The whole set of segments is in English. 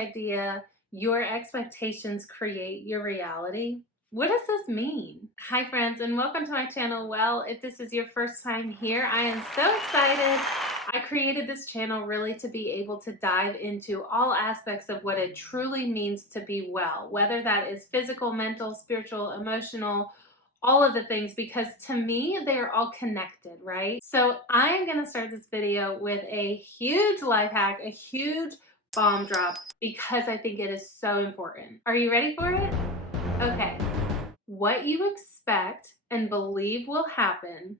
idea, your expectations create your reality? What does this mean? Hi friends, and welcome to my channel. Well, if this is your first time here, I am so excited. I created this channel really to be able to dive into all aspects of what it truly means to be well, whether that is physical, mental, spiritual, emotional, all of the things, because to me, they are all connected, right? So I am gonna start this video with a huge life hack, a huge bomb drop, because I think it is so important. Are you ready for it? Okay. What you expect and believe will happen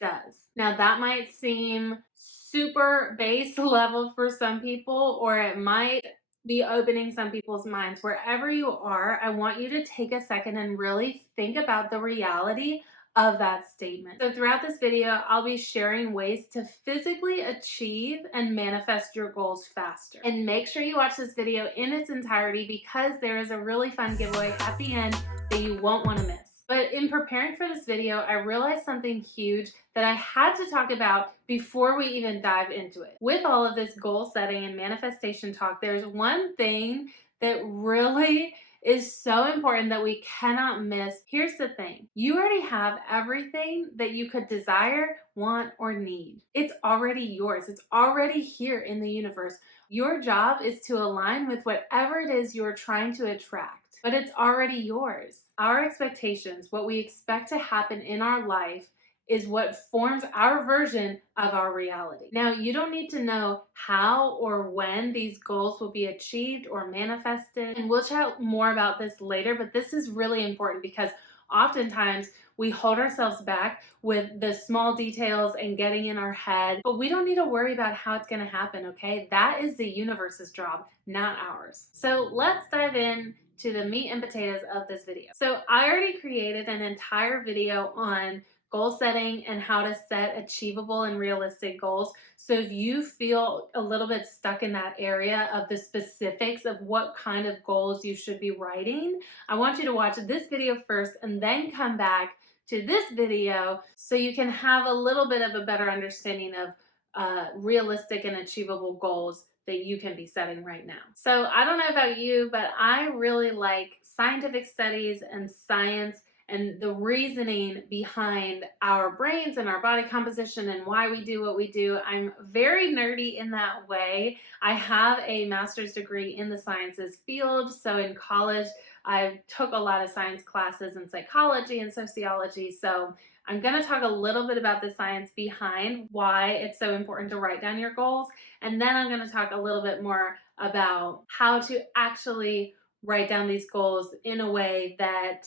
does. Now that might seem super base level for some people, or it might be opening some people's minds. Wherever you are, I want you to take a second and really think about the reality of that statement. So throughout this video, I'll be sharing ways to physically achieve and manifest your goals faster. And make sure you watch this video in its entirety, because there is a really fun giveaway at the end that you won't want to miss. But in preparing for this video, I realized something huge that I had to talk about before we even dive into it. With all of this goal setting and manifestation talk, there's one thing that really is so important that we cannot miss. Here's the thing. You already have everything that you could desire, want, or need. It's already yours. It's already here in the universe. Your job is to align with whatever it is you're trying to attract, but it's already yours. Our expectations, what we expect to happen in our life, is what forms our version of our reality. Now, you don't need to know how or when these goals will be achieved or manifested, and we'll chat more about this later, but this is really important because oftentimes we hold ourselves back with the small details and getting in our head, but we don't need to worry about how it's going to happen, okay? That is the universe's job, not ours. So let's dive in to the meat and potatoes of this video. So I already created an entire video on goal setting and how to set achievable and realistic goals. So if you feel a little bit stuck in that area of the specifics of what kind of goals you should be writing, I want you to watch this video first and then come back to this video so you can have a little bit of a better understanding of realistic and achievable goals that you can be setting right now. So I don't know about you, but I really like scientific studies and science and the reasoning behind our brains and our body composition and why we do what we do. I'm very nerdy in that way. I have a master's degree in the sciences field. So in college, I took a lot of science classes in psychology and sociology. So I'm going to talk a little bit about the science behind why it's so important to write down your goals. And then I'm going to talk a little bit more about how to actually write down these goals in a way that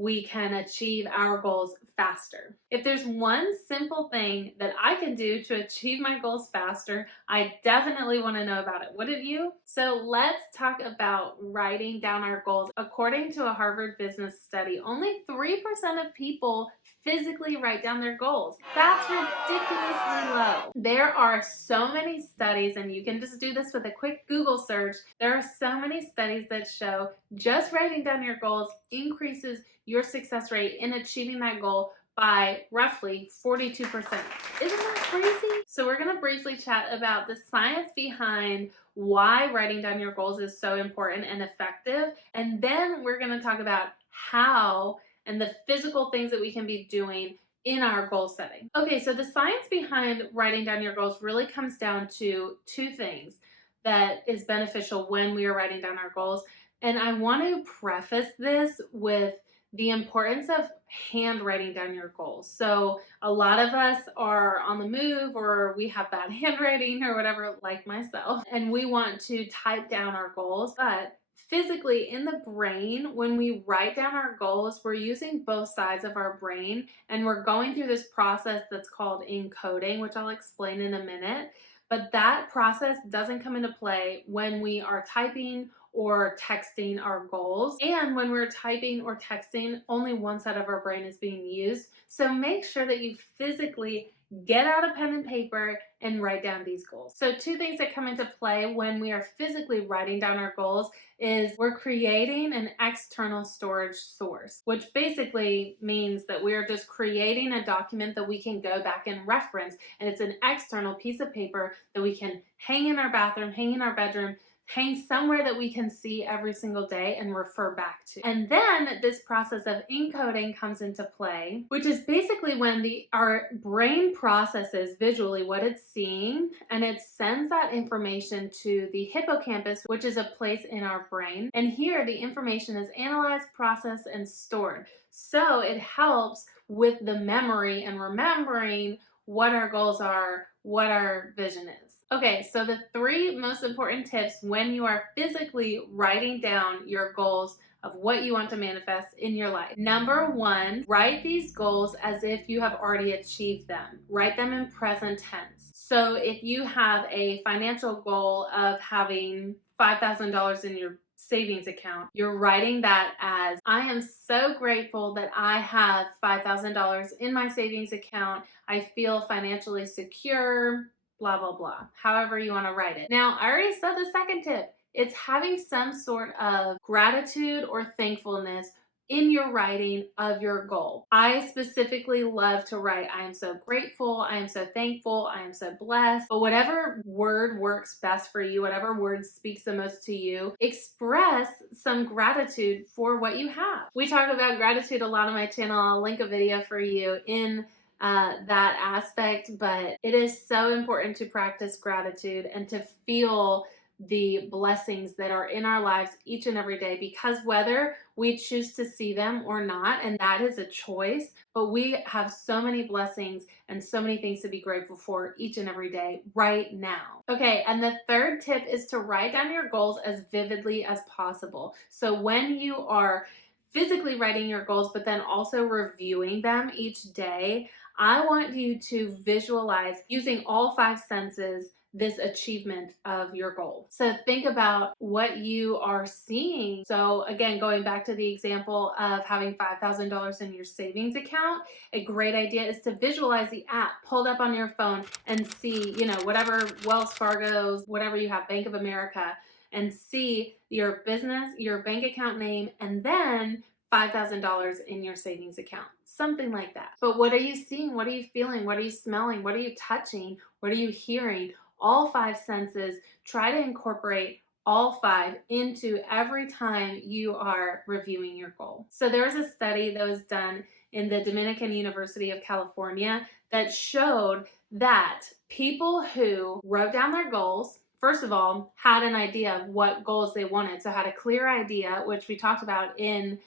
we can achieve our goals faster. If there's one simple thing that I can do to achieve my goals faster, I definitely want to know about it. Wouldn't you? So let's talk about writing down our goals. According to a Harvard Business study, only 3% of people physically write down their goals. That's ridiculously low. There are so many studies, and you can just do this with a quick Google search. There are so many studies that show just writing down your goals increases your success rate in achieving that goal by roughly 42%. Isn't that crazy? So we're going to briefly chat about the science behind why writing down your goals is so important and effective. And then we're going to talk about how and the physical things that we can be doing in our goal setting. Okay, so the science behind writing down your goals really comes down to two things that is beneficial when we are writing down our goals. And I want to preface this with the importance of handwriting down your goals. So a lot of us are on the move, or we have bad handwriting or whatever, like myself, and we want to type down our goals. But physically in the brain, when we write down our goals, we're using both sides of our brain, and we're going through this process that's called encoding, which I'll explain in a minute. But that process doesn't come into play when we are typing or texting our goals. And when we're typing or texting, only one side of our brain is being used. So make sure that you physically get out a pen and paper and write down these goals. So two things that come into play when we are physically writing down our goals is we're creating an external storage source, which basically means that we're just creating a document that we can go back and reference. And it's an external piece of paper that we can hang in our bathroom, hang in our bedroom, hang somewhere that we can see every single day and refer back to. And then this process of encoding comes into play, which is basically when our brain processes visually what it's seeing, and it sends that information to the hippocampus, which is a place in our brain. And here the information is analyzed, processed, and stored. So it helps with the memory and remembering what our goals are, what our vision is. Okay, so the 3 most important tips when you are physically writing down your goals of what you want to manifest in your life. Number 1, write these goals as if you have already achieved them. Write them in present tense. So if you have a financial goal of having $5,000 in your savings account, you're writing that as, I am so grateful that I have $5,000 in my savings account. I feel financially secure, blah, blah, blah. However you want to write it. Now, I already said the second tip. It's having some sort of gratitude or thankfulness in your writing of your goal. I specifically love to write, I am so grateful, I am so thankful, I am so blessed. But whatever word works best for you, whatever word speaks the most to you, express some gratitude for what you have. We talk about gratitude a lot on my channel. I'll link a video for you in that aspect, but it is so important to practice gratitude and to feel the blessings that are in our lives each and every day, because whether we choose to see them or not, and that is a choice, but we have so many blessings and so many things to be grateful for each and every day right now. Okay, and the third tip is to write down your goals as vividly as possible. So when you are physically writing your goals, but then also reviewing them each day, I want you to visualize using all 5 senses this achievement of your goal. So think about what you are seeing. So again, going back to the example of having $5,000 in your savings account, a great idea is to visualize the app pulled up on your phone and see, whatever Wells Fargo's, whatever you have, Bank of America, and see your business, your bank account name, and then $5,000 in your savings account, something like that. But what are you seeing? What are you feeling? What are you smelling? What are you touching? What are you hearing? All 5 senses. Try to incorporate all 5 into every time you are reviewing your goal. So there was a study that was done in the Dominican University of California that showed that people who wrote down their goals, first of all, had an idea of what goals they wanted. So had a clear idea, which we talked about in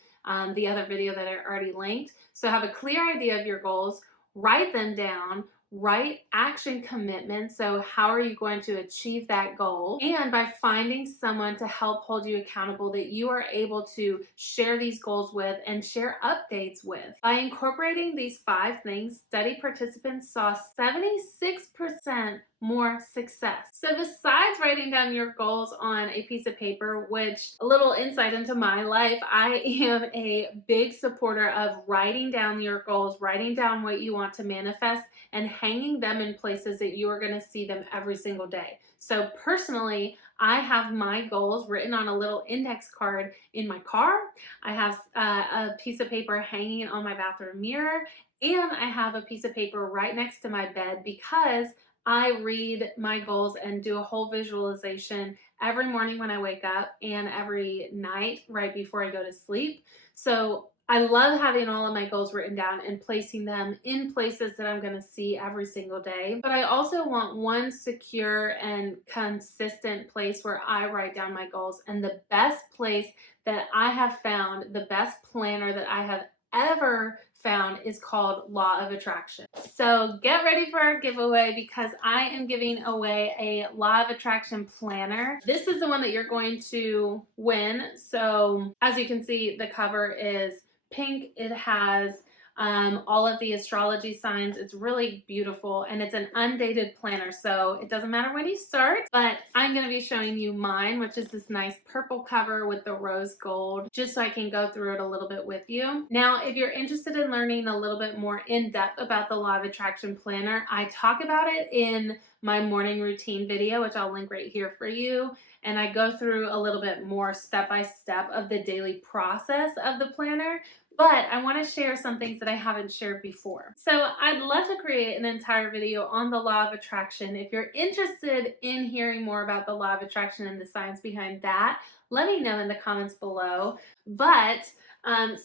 the other video that I already linked. So have a clear idea of your goals, write them down, write action commitments. So how are you going to achieve that goal? And by finding someone to help hold you accountable that you are able to share these goals with and share updates with. By incorporating these 5 things, study participants saw 76% more success. So besides writing down your goals on a piece of paper, which a little insight into my life, I am a big supporter of writing down your goals, writing down what you want to manifest, and hanging them in places that you are going to see them every single day. So personally, I have my goals written on a little index card in my car. I have a piece of paper hanging on my bathroom mirror, and I have a piece of paper right next to my bed because I read my goals and do a whole visualization every morning when I wake up and every night right before I go to sleep. So I love having all of my goals written down and placing them in places that I'm going to see every single day. But I also want one secure and consistent place where I write down my goals. And the best place that I have found, the best planner that I have ever found, is called Law of Attraction. So get ready for our giveaway because I am giving away a Law of Attraction planner. This is the one that you're going to win. So as you can see, the cover is pink. It has all of the astrology signs. It's really beautiful, and it's an undated planner, so it doesn't matter when you start. But I'm going to be showing you mine, which is this nice purple cover with the rose gold, just so I can go through it a little bit with you. Now, if you're interested in learning a little bit more in depth about the Law of Attraction planner, I talk about it in my morning routine video, which I'll link right here for you. And I go through a little bit more step by step of the daily process of the planner. But I want to share some things that I haven't shared before. So I'd love to create an entire video on the law of attraction. If you're interested in hearing more about the law of attraction and the science behind that, let me know in the comments below. But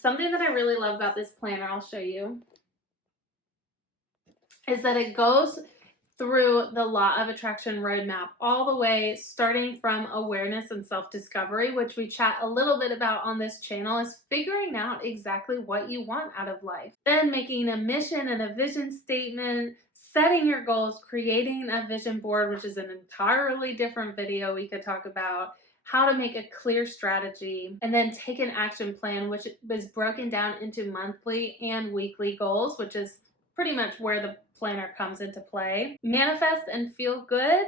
something that I really love about this planner, I'll show you, is that it goes through the law of attraction roadmap all the way, starting from awareness and self-discovery, which we chat a little bit about on this channel, is figuring out exactly what you want out of life, then making a mission and a vision statement, setting your goals, creating a vision board, which is an entirely different video we could talk about, how to make a clear strategy, and then take an action plan, which is broken down into monthly and weekly goals, which is pretty much where the planner comes into play. Manifest and feel good,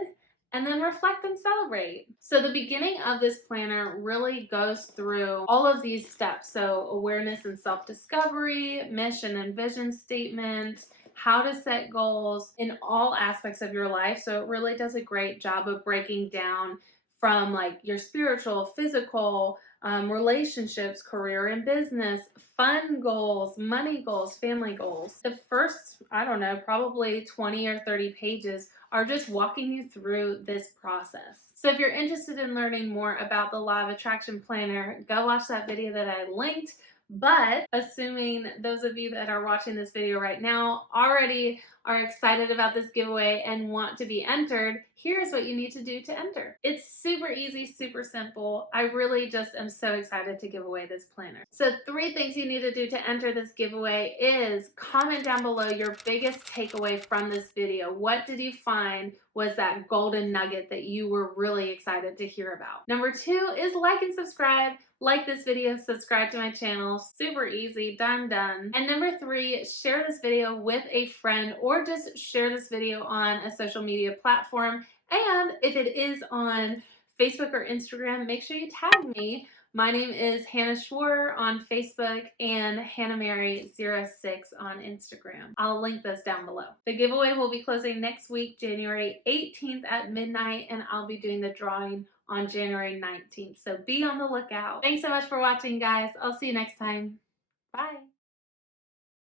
and then reflect and celebrate. So the beginning of this planner really goes through all of these steps. So awareness and self-discovery, mission and vision statement, how to set goals in all aspects of your life. So it really does a great job of breaking down from like your spiritual, physical, relationships, career and business, fun goals, money goals, family goals. The first, I don't know, probably 20 or 30 pages are just walking you through this process. So if you're interested in learning more about the Law of Attraction Planner, go watch that video that I linked. But assuming those of you that are watching this video right now already are excited about this giveaway and want to be entered, here's what you need to do to enter. It's super easy, super simple. I really just am so excited to give away this planner. So 3 things you need to do to enter this giveaway is comment down below your biggest takeaway from this video. What did you find was that golden nugget that you were really excited to hear about? Number 2 is like and subscribe. Like this video, subscribe to my channel, super easy, done. And number 3, share this video with a friend or just share this video on a social media platform. And if it is on Facebook or Instagram, make sure you tag me. My name is Hannah Schwer on Facebook and HannahMary06 on Instagram. I'll link those down below. The giveaway will be closing next week, January 18th at midnight, and I'll be doing the drawing on January 19th. So be on the lookout. Thanks so much for watching, guys. I'll see you next time. Bye.